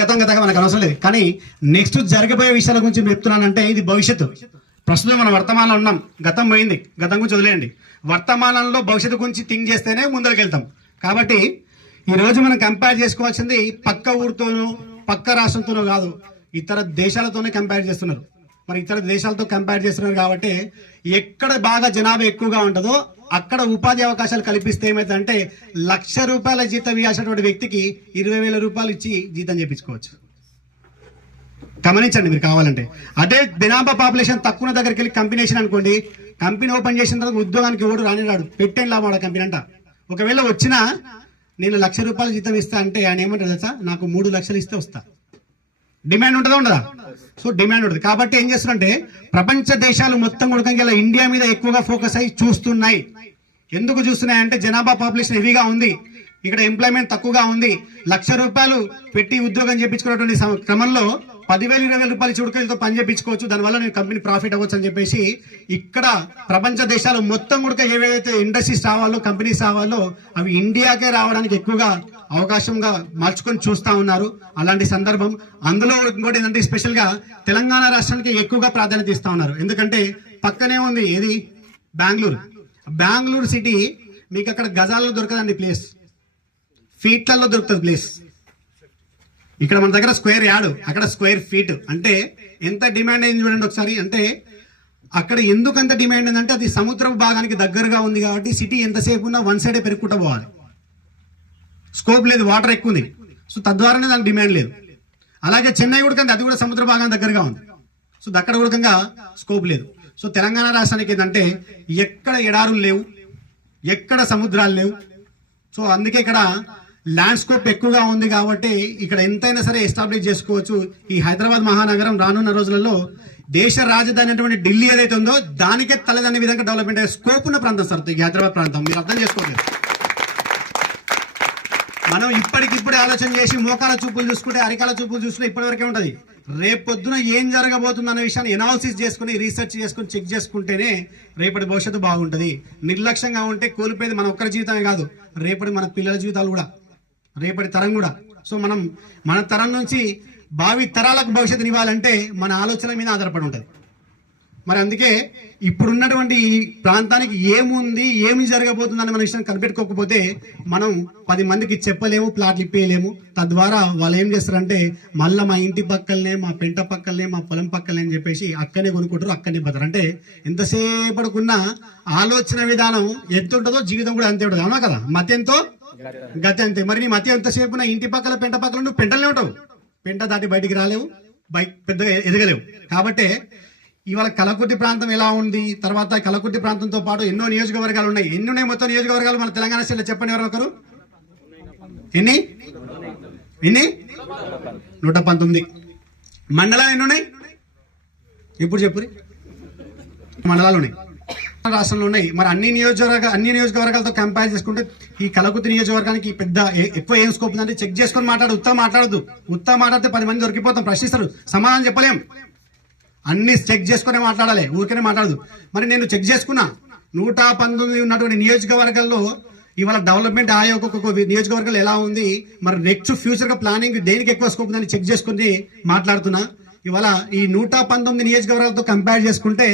గతంగా మనకు అవసరం లేదు. కానీ నెక్స్ట్ జరగబోయే విషయాల గురించి చెప్తున్నానంటే ఇది భవిష్యత్తు. ప్రస్తుతం మనం వర్తమానంలో ఉన్నాం. గతం పోయింది, గతం గురించి వదిలేయండి. వర్తమానంలో భవిష్యత్తు గురించి థింక్ చేస్తేనే ముందరికి వెళ్తాం. కాబట్టి ఈ రోజు మనం కంపేర్ చేసుకోవాల్సింది పక్క ఊరితోనూ పక్క రాష్ట్రంతోనూ కాదు, ఇతర దేశాలతోనే కంపేర్ చేస్తున్నారు. మరి ఇతర దేశాలతో కంపేర్ చేస్తున్నారు కాబట్టి ఎక్కడ బాగా జనాభా ఎక్కువగా ఉంటుందో అక్కడ ఉపాధి అవకాశాలు కల్పిస్తే ఏమైందంటే ₹1,00,000 జీతం ఇవ్వాల్సినటువంటి వ్యక్తికి 20,000 రూపాయలు ఇచ్చి జీతం చేయించుకోవచ్చు. గమనించండి మీరు కావాలంటే. అదే జనాభా పాపులేషన్ తక్కువ దగ్గరికి వెళ్ళి కంపెనీషన్ అనుకోండి, కంపెనీ ఓపెన్ చేసిన తర్వాత ఉద్యోగానికి ఓడు రానిరాడు, పెట్టేం లాభం ఆ కంపెనీ అంట. ఒకవేళ వచ్చినా నేను ₹1,00,000 జీతం ఇస్తా అంటే ఆయన ఏమంటారు తెలుసా, నాకు 3 లక్షలు ఇస్తే వస్తా. డిమాండ్ ఉంటుందా ఉండదా? సో డిమాండ్ ఉంటుంది. కాబట్టి ఏం చేస్తున్నారంటే ప్రపంచ దేశాలు మొత్తం కూడా ఇండియా మీద ఎక్కువగా ఫోకస్ అయ్యి చూస్తున్నాయి. ఎందుకు చూస్తున్నాయంటే జనాభా పాపులేషన్ హెవీగా ఉంది, ఇక్కడ ఎంప్లాయ్మెంట్ తక్కువగా ఉంది. ₹1,00,000 పెట్టి ఉద్యోగం చేయించుకున్నటువంటి క్రమంలో 10,000 20,000 రూపాయలు చుడుకలతో పని చేయించుకోవచ్చు, దానివల్ల నేను కంపెనీ ప్రాఫిట్ అవ్వచ్చు అని చెప్పేసి ఇక్కడ ప్రపంచ దేశాలు మొత్తం కూడా ఏవైతే ఇండస్ట్రీస్ రావాలో కంపెనీస్ రావాలో అవి ఇండియాకే రావడానికి ఎక్కువగా అవకాశంగా మార్చుకొని చూస్తా ఉన్నారు. అలాంటి సందర్భం అందులో ఇంకోటి ఏంటంటే స్పెషల్ గా తెలంగాణ రాష్ట్రానికి ఎక్కువగా ప్రాధాన్యత ఇస్తా ఉన్నారు. ఎందుకంటే పక్కనే ఉంది ఏది బెంగళూరు సిటీ. మీకు అక్కడ గజాల్లో దొరకదండి ప్లేస్, ఫీట్లలో దొరుకుతుంది ప్లేస్. ఇక్కడ మన దగ్గర స్క్వేర్ యార్డ్, అక్కడ స్క్వేర్ ఫీట్. అంటే ఎంత డిమాండ్ అయింది చూడండి ఒకసారి. అంటే అక్కడ ఎందుకు అంత డిమాండ్ ఏంటంటే అది సముద్రపు భాగానికి దగ్గరగా ఉంది కాబట్టి సిటీ ఎంతసేపు ఉన్నా వన్ సైడే పెరుగుకుంటూ పోవాలి, స్కోప్ లేదు, వాటర్ ఎక్కువ ఉంది. సో తద్వారానే దానికి డిమాండ్ లేదు. అలాగే చెన్నై కూడా అది కూడా సముద్ర భాగానికి దగ్గరగా ఉంది. సో అక్కడ కూడా స్కోప్ లేదు. సో తెలంగాణ రాష్ట్రానికి ఏంటంటే ఎక్కడ ఎడారులు లేవు, ఎక్కడ సముద్రాలు లేవు. సో అందుకే ఇక్కడ ల్యాండ్స్కేప్ ఎక్కువగా ఉంది కాబట్టి ఇక్కడ ఎంతైనా సరే ఎస్టాబ్లిష్ చేసుకోవచ్చు. ఈ హైదరాబాద్ మహానగరం రానున్న రోజులలో దేశ రాజధాని అయినటువంటి ఢిల్లీ ఏదైతే ఉందో దానికే తలదనే విధంగా డెవలప్మెంట్ అయ్యే స్కోప్ ఉన్న ప్రాంతం సార్ ఈ హైదరాబాద్ ప్రాంతం. మీరు అర్థం చేసుకోలేదు. మనం ఇప్పటికిప్పుడే ఆలోచన చేసి మోకాల చూపులు చూసుకుంటే అరికాల చూపులు చూసుకుంటే ఇప్పటివరకే ఉంటుంది. రేపొద్దున ఏం జరగబోతుంది అనే విషయాన్ని ఎనాలిసిస్ చేసుకుని రీసెర్చ్ చేసుకుని చెక్ చేసుకుంటేనే రేపటి భవిష్యత్తు బాగుంటుంది. నిర్లక్ష్యంగా ఉంటే కోల్పోయేది మన ఒక్కరి జీవితమే కాదు, రేపటి మన పిల్లల జీవితాలు కూడా, రేపటి తరం కూడా. సో మనం మన తరం నుంచి భావి తరాలకు భవిష్యత్తుని ఇవ్వాలంటే మన ఆలోచన మీద ఆధారపడి ఉంటుంది. మరి అందుకే ఇప్పుడున్నటువంటి ఈ ప్రాంతానికి ఏముంది, ఏమి జరగబోతుందని మన విషయం కనిపెట్టుకోకపోతే మనం 10 మందికి చెప్పలేము, ప్లాట్లు ఇప్పేయలేము. తద్వారా వాళ్ళు ఏం చేస్తారంటే మళ్ళీ మా ఇంటి పక్కలనే, మా పెంట పక్కలనే, మా పొలం పక్కలనే అని చెప్పేసి అక్కనే కొనుక్కుంటారు, అక్కనే పోతారు. అంటే ఎంతసేపడుకున్న ఆలోచన విధానం ఎంత ఉంటుందో జీవితం కూడా అంతే ఉంటుంది. అవునా కదా? మతి ఎంతో గతి అంతే. మరి నీ మతి ఎంతసేపు ఇంటి పక్కల పెంట పక్కల నువ్వు పెంటలే ఉంటావు, పెంట దాటి బయటికి రాలేవు, పెద్దగా ఎదగలేవు. కాబట్టి ఇవాళ కలకుర్తి ప్రాంతం ఎలా ఉంది, తర్వాత కలకుర్తి ప్రాంతంతో పాటు ఎన్నో నియోజకవర్గాలు ఉన్నాయి. ఎన్ని ఉన్నాయి మొత్తం నియోజకవర్గాలు మన తెలంగాణ స్టేట్లో? చెప్పండి ఎవరు ఒకరు. ఎన్ని 119 మండలాలు ఎన్ని ఉన్నాయి ఇప్పుడు చెప్పు. మండలాలు ఉన్నాయి, రాష్ట్రంలో ఉన్నాయి. మరి అన్ని నియోజకవర్గాలతో కంపేర్ చేసుకుంటే ఈ కలకుర్తి నియోజకవర్గానికి పెద్ద ఎక్కువ ఏం స్కోప్ ఉందంటే చెక్ చేసుకొని మాట్లాడద్దు. ఉత్తా మాట్లాడితే 10 మంది దొరికిపోతాం, ప్రశ్నిస్తారు, సమాధానం చెప్పలేం. అన్ని చెక్ చేసుకునే మాట్లాడాలి, ఊరికనే మాట్లాడదు. మరి నేను చెక్ చేసుకున్నా 119 ఉన్నటువంటి నియోజకవర్గాల్లో ఇవాళ డెవలప్మెంట్ ఆయా ఒక్కొక్క నియోజకవర్గాలు ఎలా ఉంది, మరి నెక్స్ట్ ఫ్యూచర్ గా ప్లానింగ్ దేనికి ఎక్కువ స్కోప్ ఉందని చెక్ చేసుకుని మాట్లాడుతున్నా. ఇవాళ ఈ 119 నియోజకవర్గాలతో కంపేర్ చేసుకుంటే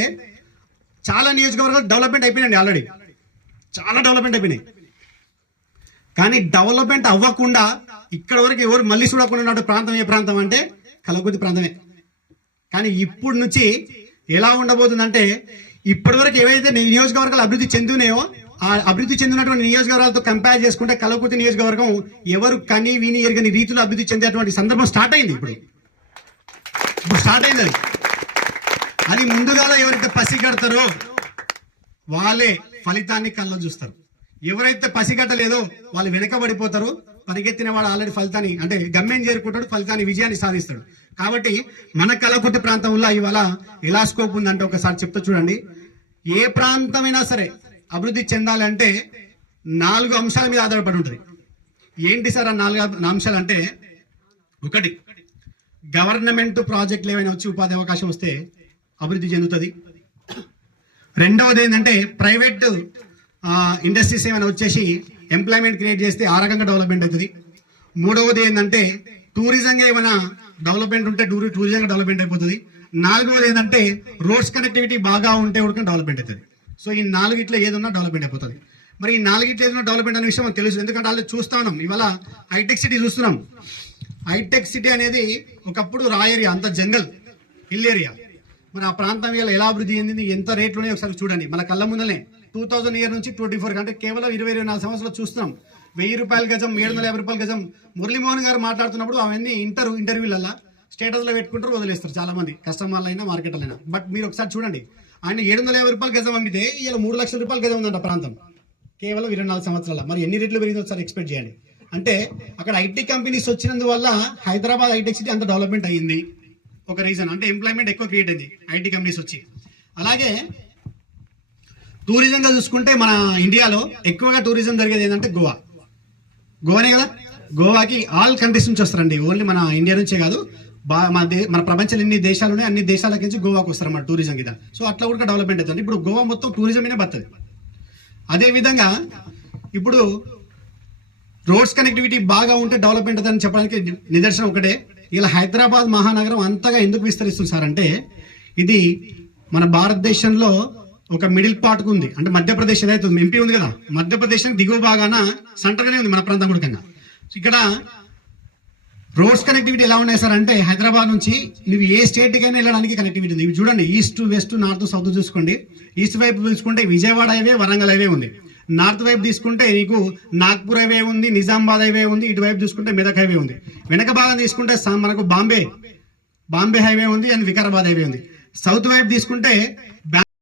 చాలా నియోజకవర్గాలు డెవలప్మెంట్ అయిపోయినాయండి, ఆల్రెడీ చాలా డెవలప్మెంట్ అయిపోయినాయి. కానీ డెవలప్మెంట్ అవ్వకుండా ఇక్కడ వరకు ఎవరు మళ్ళీ చూడకుండా ప్రాంతం ఏ ప్రాంతం అంటే కలకుర్తి ప్రాంతమే. కానీ ఇప్పుడు నుంచి ఎలా ఉండబోతుందంటే ఇప్పటి వరకు ఏవైతే నియోజకవర్గాలు అభివృద్ధి చెందినాయో ఆ అభివృద్ధి చెందినటువంటి నియోజకవర్గాలతో కంపేర్ చేసుకుంటే కలకుర్తి నియోజకవర్గం ఎవరు కని విని ఎరగని రీతిలో అభివృద్ధి చెందేటువంటి సందర్భం స్టార్ట్ అయింది. ఇప్పుడు స్టార్ట్ అయింది. అది ముందుగా ఎవరైతే పసిగడతారో వాళ్ళే ఫలితాన్ని కళ్ళలో చూస్తారు. ఎవరైతే పసిగట్టలేదో వాళ్ళు వెనకబడిపోతారు. పరిగెత్తిన వాడు ఆల్రెడీ ఫలితాన్ని అంటే గమ్యం చేరుకుంటాడు, ఫలితాన్ని విజయాన్ని సాధిస్తాడు. కాబట్టి మన కలకుర్తి ప్రాంతంలో ఇవాళ ఎలా స్కోప్ ఉందంటే ఒకసారి చెప్తా చూడండి. ఏ ప్రాంతమైనా సరే అభివృద్ధి చెందాలంటే 4 అంశాల మీద ఆధారపడి ఉంటుంది. ఏంటి సార్ ఆ 4 అంశాలు అంటే, ఒకటి గవర్నమెంట్ ప్రాజెక్టులు ఏమైనా వచ్చి ఉపాధి అవకాశం వస్తే అభివృద్ధి చెందుతుంది. రెండవది ఏంటంటే ప్రైవేట్ ఇండస్ట్రీస్ ఏమైనా వచ్చేసి ఎంప్లాయ్మెంట్ క్రియేట్ చేస్తే ఆ రకంగా డెవలప్మెంట్ అవుతుంది. మూడవది ఏంటంటే టూరిజంగా ఏమైనా డెవలప్మెంట్ ఉంటే టూరిజంగా డెవలప్మెంట్ అయిపోతుంది. నాలుగోది ఏంటంటే రోడ్స్ కనెక్టివిటీ బాగా ఉంటే కూడా డెవలప్మెంట్ అవుతుంది. సో ఈ నాలుగిట్లో ఏదన్నా డెవలప్మెంట్ అయిపోతుంది. మరి ఈ నాలుగిట్లో ఏదైనా డెవలప్మెంట్ అనే విషయం మనకు తెలుసు, ఎందుకంటే వాళ్ళు చూస్తా ఉన్నాం. ఇవాళ హైటెక్ సిటీ చూస్తున్నాం. హైటెక్ సిటీ అనేది ఒకప్పుడు రా ఏరియా, అంత జంగల్ హిల్ ఏరియా. మరి ఆ ప్రాంతం ఇలా ఎలా అభివృద్ధి చెందింది, ఎంత రేట్లు ఉన్నాయో ఒకసారి చూడండి. మన కళ్ళ ముందలే 2000 ఇయర్ నుంచి 24 అంటే కేవలం 20-24 సంవత్సరాలు చూస్తున్నాం. 1000 రూపాయల గజం, 750 రూపాయల గజం. మురళీమోహన్ గారు మాట్లాడుతున్నప్పుడు అవన్నీ ఇంటర్వ్యూలల్లా స్టేటస్లో పెట్టుకుంటారు, వదిలేస్తారు చాలా మంది కస్టమర్లు అయినా మార్కెట్లు అయినా. బట్ మీరు ఒకసారి చూడండి, ఆయన 750 రూపాయల గజం అమ్మితే ఇలా 3 లక్షల రూపాయల గజం ఉందంట ప్రాంతం కేవలం 24 సంవత్సరాల. మరి ఎన్ని రేట్లు పెరిగిందో ఒకసారి ఎక్స్పెక్ట్ చేయండి. అంటే అక్కడ ఐటీ కంపెనీస్ వచ్చినందువల్ల హైదరాబాద్ హైటెక్ సిటీ అంత డెవలప్మెంట్ అయ్యింది. ఒక రీజన్ అంటే ఎంప్లాయ్మెంట్ ఎక్కువ క్రియేట్ అయింది ఐటీ కంపెనీస్ వచ్చి. అలాగే టూరిజంగా చూసుకుంటే మన ఇండియాలో ఎక్కువగా టూరిజం జరిగేది ఏంటంటే గోవానే కదా. గోవాకి ఆల్ కంట్రీస్ నుంచి వస్తారండి, ఓన్లీ మన ఇండియా నుంచే కాదు, మన ప్రపంచంలో ఎన్ని దేశాలు ఉన్నాయి అన్ని దేశాల నుంచి గోవాకు వస్తారు అన్నమాట టూరిజం కింద. సో అట్లా కూడా డెవలప్మెంట్ అవుతుంది. ఇప్పుడు గోవా మొత్తం టూరిజం అయినా బతుంది. అదేవిధంగా ఇప్పుడు రోడ్స్ కనెక్టివిటీ బాగా ఉంటే డెవలప్మెంట్ అవుతుందని చెప్పడానికి నిదర్శనం ఒకటే. ఇలా హైదరాబాద్ మహానగరం అంతగా ఎందుకు విస్తరిస్తుంది సార్ అంటే, ఇది మన భారతదేశంలో ఒక మిడిల్ పార్ట్ ఉంది. అంటే మధ్యప్రదేశ్ ఏదైతే ఎంపీ ఉంది కదా, మధ్యప్రదేశ్ దిగువ భాగాన సెంటర్గానే ఉంది మన ప్రాంతం కూడా. ఇక్కడ రోడ్స్ కనెక్టివిటీ ఎలా ఉన్నాయి సార్ అంటే, హైదరాబాద్ నుంచి నువ్వు ఏ స్టేట్కైనా వెళ్ళడానికి కనెక్టివిటీ ఉంది. ఇవి చూడండి, ఈస్ట్ వెస్ట్ నార్త్ సౌత్ చూసుకోండి. ఈస్ట్ వైపు చూసుకుంటే విజయవాడ హైవే, వరంగల్ హైవే ఉంది. నార్త్ వైపు తీసుకుంటే నీకు నాగ్పూర్ హైవే ఉంది, నిజామాబాద్ హైవే ఉంది. ఇటువైపు చూసుకుంటే మెదక్ హైవే ఉంది. వెనక భాగం తీసుకుంటే మనకు బాంబే హైవే ఉంది అండ్ వికారాబాద్ హైవే ఉంది. సౌత్ వైపు తీసుకుంటే